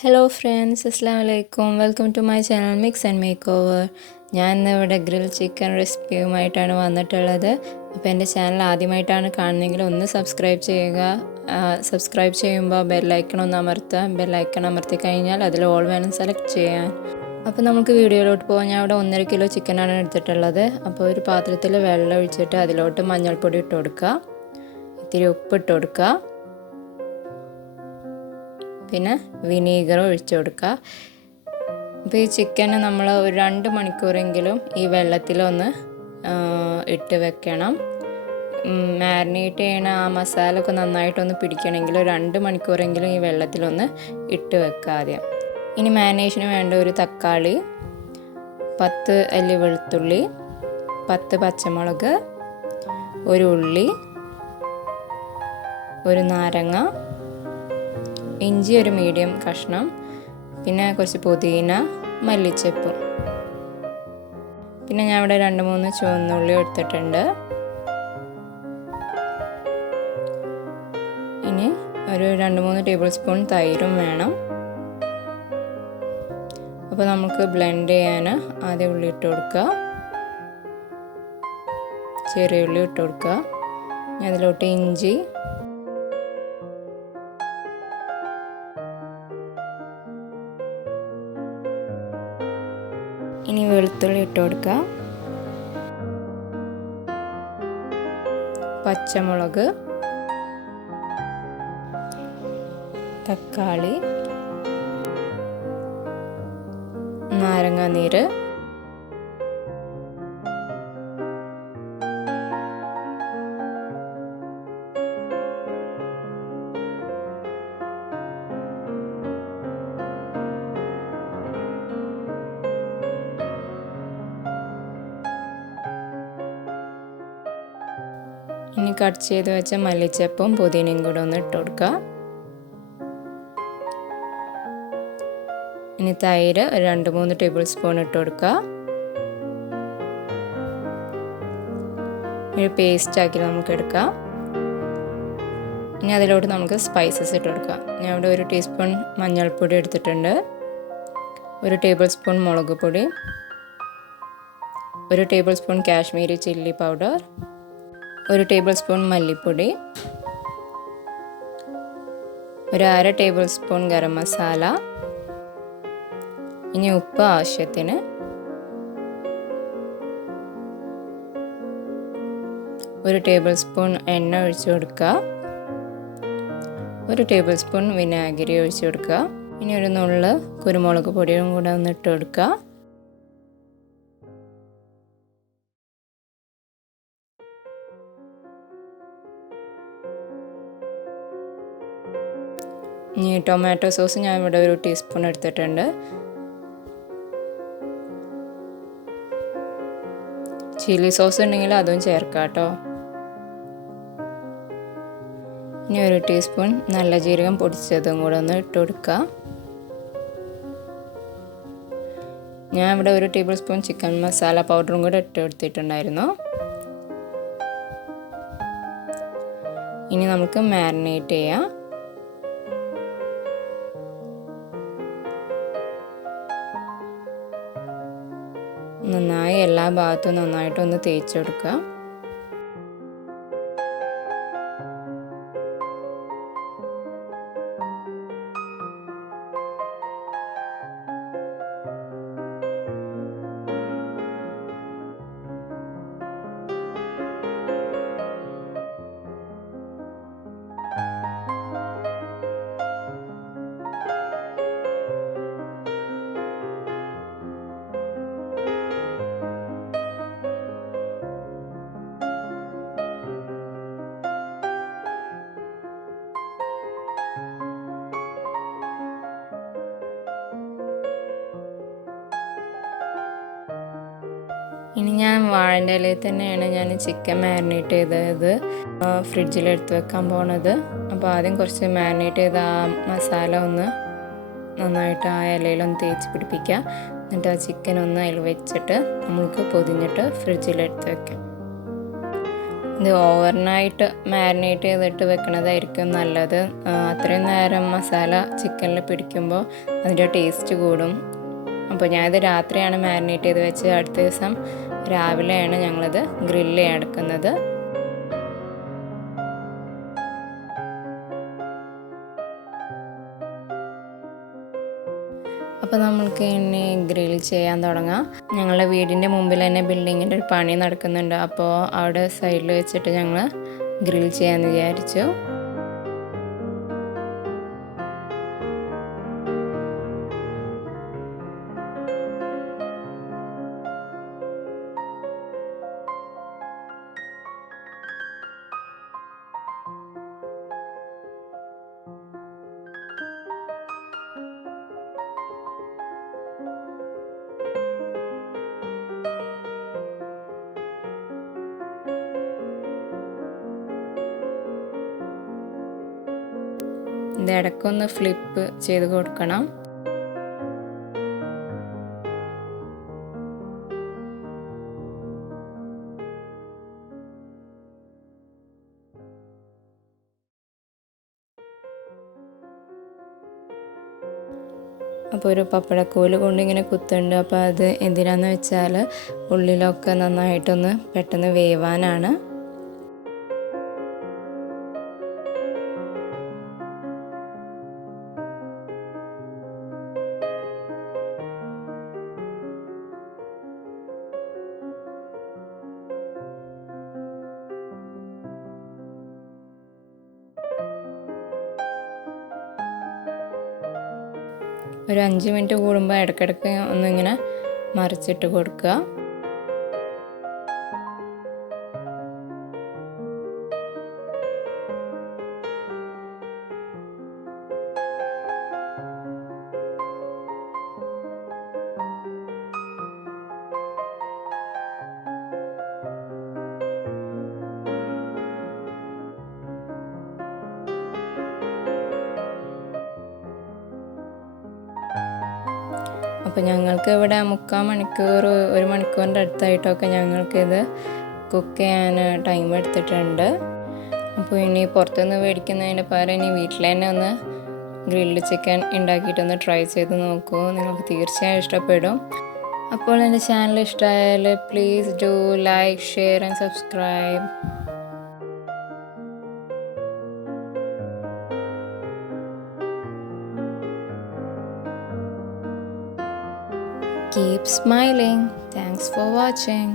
Hello friends, അസ്സാം വലൈക്കും. Welcome to my channel mix and makeover. ഞാൻ ഇന്ന് ഇവിടെ ഗ്രിൽ ചിക്കൻ റെസിപ്പിയുമായിട്ടാണ് വന്നിട്ടുള്ളത്. അപ്പോൾ എൻ്റെ ചാനൽ ആദ്യമായിട്ടാണ് കാണുന്നതെങ്കിൽ ഒന്ന് സബ്സ്ക്രൈബ് ചെയ്യുക. സബ്സ്ക്രൈബ് ചെയ്യുമ്പോൾ ബെല്ലൈക്കൺ ഒന്ന് അമർത്തുക. ബെല്ലൈക്കൺ അമർത്തി കഴിഞ്ഞാൽ അതിൽ ഓൾ വേണം സെലക്ട് ചെയ്യാൻ. അപ്പോൾ നമുക്ക് വീഡിയോയിലോട്ട് പോകാൻ. ഞാൻ ഇവിടെ 1.5 കിലോ ചിക്കനാണ് എടുത്തിട്ടുള്ളത്. അപ്പോൾ ഒരു പാത്രത്തിൽ വെള്ളം ഒഴിച്ചിട്ട് അതിലോട്ട് മഞ്ഞൾപ്പൊടി ഇട്ട് കൊടുക്കുക, ഇത്തിരി ഉപ്പ് ഇട്ട് കൊടുക്കുക, പിന്നെ വിനീഗർ ഒഴിച്ചു കൊടുക്കുക. അപ്പോൾ ഈ ചിക്കന് നമ്മൾ ഒരു 2 മണിക്കൂറെങ്കിലും ഈ വെള്ളത്തിലൊന്ന് ഇട്ട് വെക്കണം. മാരിനേറ്റ് ചെയ്യണ ആ മസാല ഒക്കെ നന്നായിട്ടൊന്ന് പിടിക്കണമെങ്കിൽ ഒരു 2 മണിക്കൂറെങ്കിലും ഈ വെള്ളത്തിലൊന്ന് ഇട്ട് വെക്കുക ആദ്യം. ഇനി മാരിനേഷന് വേണ്ട ഒരു തക്കാളി, 10 അല്ലി വെളുത്തുള്ളി, 10 പച്ചമുളക്, ഒരു ഉള്ളി, ഒരു നാരങ്ങ, ഇഞ്ചി ഒരു മീഡിയം കഷ്ണം, പിന്നെ കുറച്ച് പുതിന, മല്ലിച്ചപ്പും. പിന്നെ ഞാൻ ഇവിടെ 2-3 ചുവന്നുള്ളി എടുത്തിട്ടുണ്ട്. ഇനി ഒരു 2-3 ടേബിൾ സ്പൂൺ തൈരും വേണം. അപ്പോൾ നമുക്ക് ബ്ലെൻഡ് ചെയ്യാൻ ആദ്യം ഉള്ളി ഇട്ട് കൊടുക്കുക, ചെറിയ ഉള്ളി ഇട്ട് കൊടുക്കുക. അതിലോട്ട് ഇഞ്ചി, ഇനി വെളുത്തുള്ളി ഇട്ട് കൊടുക്കുക, പച്ചമുളക്, തക്കാളി, നാരങ്ങാനീര്, ഇനി കട്ട് ചെയ്ത് വെച്ച മല്ലിച്ചപ്പും പുതിനയും കൂടെ ഒന്ന് ഇട്ട് കൊടുക്കുക. ഇനി തൈര് ഒരു 2-3 ടേബിൾ സ്പൂൺ ഇട്ട് കൊടുക്കുക. ഒരു പേസ്റ്റ് ആക്കി നമുക്ക് എടുക്കാം. ഇനി അതിലോട്ട് നമുക്ക് സ്പൈസസ് ഇട്ട് കൊടുക്കാം. ഞാൻ ഇവിടെ 1 ടീസ്പൂൺ മഞ്ഞൾപ്പൊടി എടുത്തിട്ടുണ്ട്, 1 ടേബിൾ സ്പൂൺ മുളക് പൊടി, 1 table spoon Kashmiri chilli powder, 1 table spoon മല്ലിപ്പൊടി, ഒരു 1/2 ടേബിൾ സ്പൂൺ ഗരം മസാല. ഇനി ഉപ്പ് ആവശ്യത്തിന്. ഒരു ടേബിൾ സ്പൂൺ എണ്ണ ഒഴിച്ചു കൊടുക്കുക, 1 ടേബിൾ സ്പൂൺ വിനാഗിരി ഒഴിച്ചു കൊടുക്കുക. ഇനി ഒരു നുള്ള് കുരുമുളക് പൊടിയും കൂടെ ഒന്ന് ഇട്ട് കൊടുക്കുക. ഇനി ടൊമാറ്റോ സോസ് ഞാൻ ഇവിടെ 1 ടീസ്പൂൺ എടുത്തിട്ടുണ്ട്. ചില്ലി സോസ് ഉണ്ടെങ്കിൽ അതും ചേർക്കാം കേട്ടോ. ഇനി 1 ടീസ്പൂൺ നല്ല ജീരകം പൊടിച്ചതും കൂടെ ഒന്ന് ഇട്ട് കൊടുക്കുക. ഞാൻ ഇവിടെ 1 ടേബിൾ സ്പൂൺ ചിക്കൻ മസാല പൗഡറും കൂടെ ഇട്ട് കൊടുത്തിട്ടുണ്ടായിരുന്നു. ഇനി നമുക്ക് മാരിനേറ്റ് ചെയ്യാം. നന്നായി എല്ലാ ഭാഗത്തും നന്നായിട്ടൊന്ന് തേച്ച് കൊടുക്കുക. ഇനി ഞാൻ വാഴൻ്റെ ഇലയിൽ തന്നെയാണ് ഞാൻ ചിക്കൻ മാരിനേറ്റ് ചെയ്തത് ഫ്രിഡ്ജിലെടുത്ത് വെക്കാൻ പോണത്. അപ്പോൾ ആദ്യം കുറച്ച് മാരിനേറ്റ് ചെയ്ത ആ മസാല ഒന്ന് നന്നായിട്ട് ആ ഇലയിലൊന്ന് തേച്ച് പിടിപ്പിക്കുക. എന്നിട്ട് ആ ചിക്കൻ ഒന്ന് അതിൽ വെച്ചിട്ട് നമുക്ക് പൊതിഞ്ഞിട്ട് ഫ്രിഡ്ജിലെടുത്ത് വെക്കാം. ഇത് ഓവർനൈറ്റ് മാരിനേറ്റ് ചെയ്തിട്ട് വെക്കണതായിരിക്കും നല്ലത്. അത്രയും നേരം മസാല ചിക്കനിൽ പിടിക്കുമ്പോൾ അതിൻ്റെ ടേസ്റ്റ് കൂടും. അപ്പോൾ ഞാനിത് രാത്രിയാണ് മാരിനേറ്റ് ചെയ്ത് വെച്ച് അടുത്ത ദിവസം രാവിലെയാണ് ഞങ്ങളിത് ഗ്രില്ല് ചെയ്യാൻ എടുക്കുന്നത്. അപ്പോൾ നമ്മൾക്ക് ഇനി ഗ്രിൽ ചെയ്യാൻ തുടങ്ങാം. ഞങ്ങളുടെ വീടിൻ്റെ മുമ്പിൽ തന്നെ ബിൽഡിങ്ങിൻ്റെ ഒരു പണി നടക്കുന്നുണ്ട്. അപ്പോൾ അവിടെ സൈഡിൽ വെച്ചിട്ട് ഞങ്ങൾ ഗ്രിൽ ചെയ്യാമെന്ന് വിചാരിച്ചു. ഇത് ഇടയ്ക്കൊന്ന് ഫ്ലിപ്പ് ചെയ്ത് കൊടുക്കണം. അപ്പോൾ ഒരു പപ്പടക്കോല് കൊണ്ട് ഇങ്ങനെ കുത്തുന്നുണ്ട്. അപ്പോൾ അത് എന്തിനാന്ന് വെച്ചാൽ ഉള്ളിലൊക്കെ നന്നായിട്ടൊന്ന് പെട്ടെന്ന് വേവാനാണ്. ഒരു 5 മിനിറ്റ് കൂടുമ്പോൾ ഇടയ്ക്കിടയ്ക്ക് ഒന്നിങ്ങനെ മറിച്ചിട്ട് കൊടുക്കുക. അപ്പോൾ ഞങ്ങൾക്ക് ഇവിടെ 3/4 മണിക്കൂർ 1 മണിക്കൂറിൻ്റെ അടുത്തായിട്ടൊക്കെ ഞങ്ങൾക്കിത് കുക്ക് ചെയ്യാൻ ടൈം എടുത്തിട്ടുണ്ട്. അപ്പോൾ ഇനി പുറത്തുനിന്ന് മേടിക്കുന്നതിന് പകരം ഇനി വീട്ടിൽ തന്നെ ഒന്ന് ഗ്രിൽഡ് ചിക്കൻ ഉണ്ടാക്കിയിട്ടൊന്ന് ട്രൈ ചെയ്ത് നോക്കൂ. നിങ്ങൾക്ക് തീർച്ചയായും ഇഷ്ടപ്പെടും. അപ്പോൾ എൻ്റെ ചാനൽ ഇഷ്ടമായാൽ please do like, share and subscribe. Keep smiling. Thanks for watching.